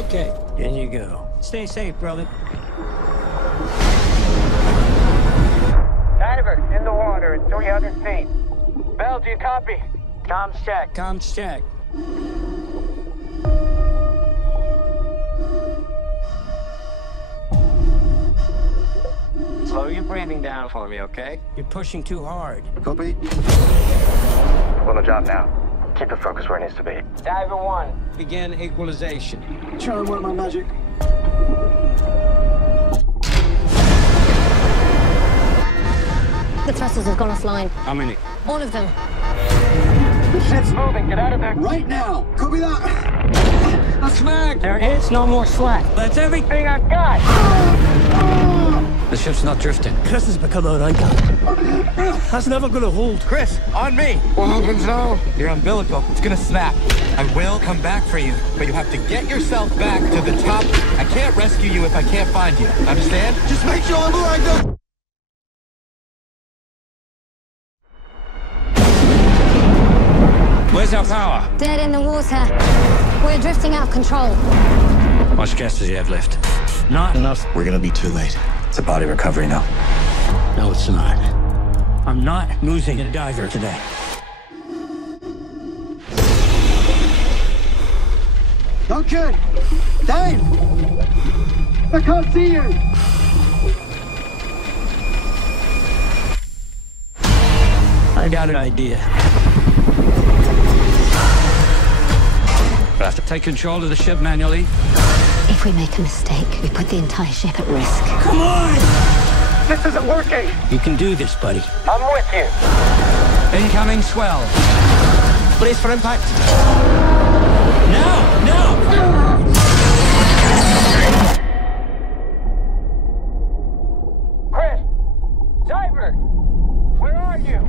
Okay, in you go. Stay safe, brother. Diver, in the water at 300 feet. Bell, do you copy? Comms check. Comms check. Slow your breathing down for me, okay? You're pushing too hard. Copy. On the job now. Keep the focus where it needs to be. Diver 1. Begin equalization. Trying to work my magic. The thrusters have gone offline. How many? All of them. The ship's moving. Get out of there. Right now. Copy that. That's smack. There is no more slack. That's everything I've got. The ship's not drifting. Chris has become our anchor. That's never gonna hold. Chris, on me. What happens now? Your umbilical, it's gonna snap. I will come back for you, but you have to get yourself back to the top. I can't rescue you if I can't find you. Understand? Just make sure I'm alright though. Where's our power? Dead in the water. We're drifting out of control. How much gas does he have left? Not enough. We're gonna be too late. It's a body recovery now. No, it's not. I'm not losing a diver today. Duncan! Dave! I can't see you! I got an idea. I have to take control of the ship manually. If we make a mistake, we put the entire ship at risk. Come on! This isn't working. You can do this, buddy. I'm with you. Incoming swell. Brace for impact. Now! Now! Chris! Diver! Where are you?